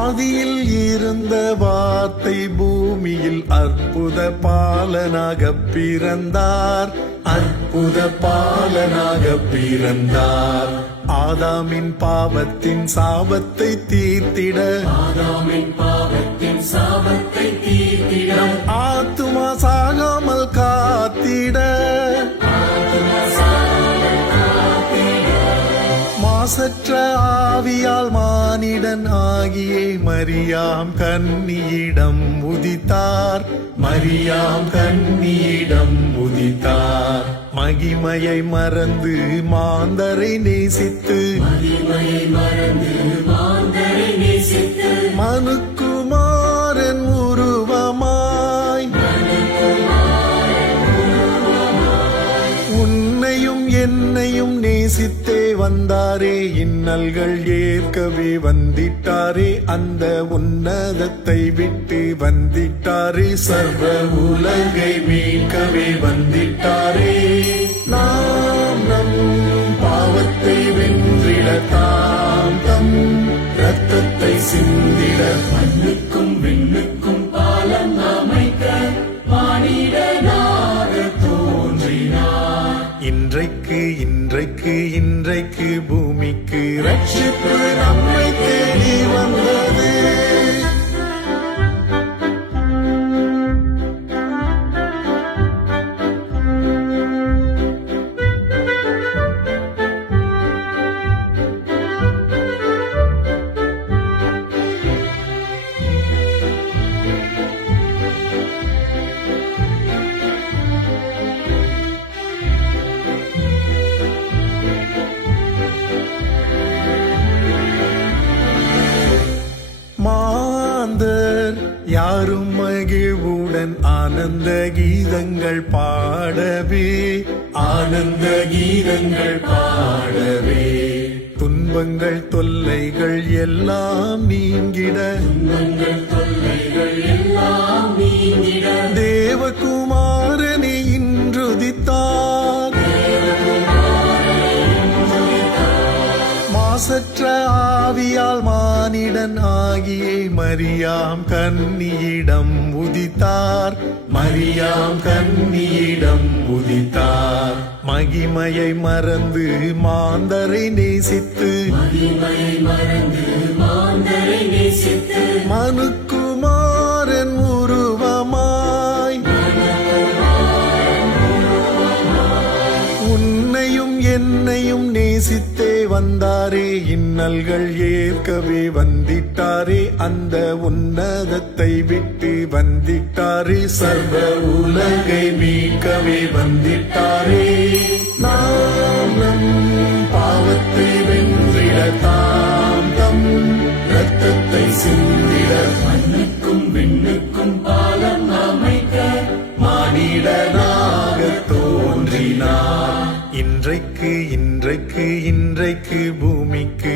ஆதியில் இருந்த வார்த்தை பூமியில் அற்புத பாலனாக பிறந்தார். அற்புத பாலனாக பிறந்தார். ஆதாமின் பாவத்தின் சாபத்தை தீர்த்திட, ஆதாமின் பாவத்தின் சாபத்தை தீர்த்திட, ஆத்துமா சாகாமல் காத்திட, மாசற்ற ஆவியால் மானிடன் ஆகியே மரியாம் கன்னியிடம் உதித்தார். மரியாம் கன்னியிடம் உதித்தார். மகிமையை மறந்து மாந்தரை நேசித்து, மகிமையை மறந்து மாந்தரை நேசித்து, மனுக்குமாரன் உருவமாய் உன்னையும் என்னையும் நேசித்தே வந்தாரே. இன்னல்கள் ஏற்கவே வந்திட்டாரே. அந்த உன்னதத்தை விட்டு வந்திட்டாரே. சர்வ உலகை மீட்கவே வந்திட்டாரே. நாம் நம் பாவத்தை வென்றிடத்தாம் தம் இரத்தத்தை சிந்திட, மண்ணுக்கும் விண்ணுக்கும் பாலம் அமைக்க மானிடனாக தோன்றினார். இன்றைக்கு இன்றைக்கு இன்றைக்கு பூமிக்கு ரட்சிப்பு நம்மை தேடி வந்தது. மாந்தர் யாரும் மகிழ்வுடன் ஆனந்த கீதங்கள் பாடவே, ஆனந்த கீதங்கள் பாடவே, துன்பங்கள் தொல்லைகள் எல்லாம் நீங்கிட, துன்பங்கள் தொல்லைகள் எல்லாம் நீங்கிட, தேவகுமாரனை இன்றுதித்தார். மாசற்ற ஆவியால் மானிடன் ஆகியே மரியாம் கன்னியிடம் உதித்தார். மரியாம் கன்னியிடம் உதித்தார். மகிமையை மறந்து மாந்தரை நேசித்து, மகிமையை மறந்து மாந்தரை நேசித்து, மனுக்குமாரன் உருவமாய் உன்னையும் என்னையும் நேசித்தே வந்தாரே. இன்னல்கள் ஏற்கவே வந்திட்டாரே. அந்த உன்னதத்தை விட்டு வந்திட்டாரே. சர்வ உலகை மீட்கவே வந்திட்டாரே. நாம் நம் பாவத்தை வென்றிடத்தாம் தம் இரத்தத்தை சிந்திட, மண்ணுக்கும் விண்ணுக்கும் பாலம் அமைக்க மானிடனாக தோன்றினார். இன்றைக்கு இன்றைக்கு இன்றைக்கு பூமிக்கு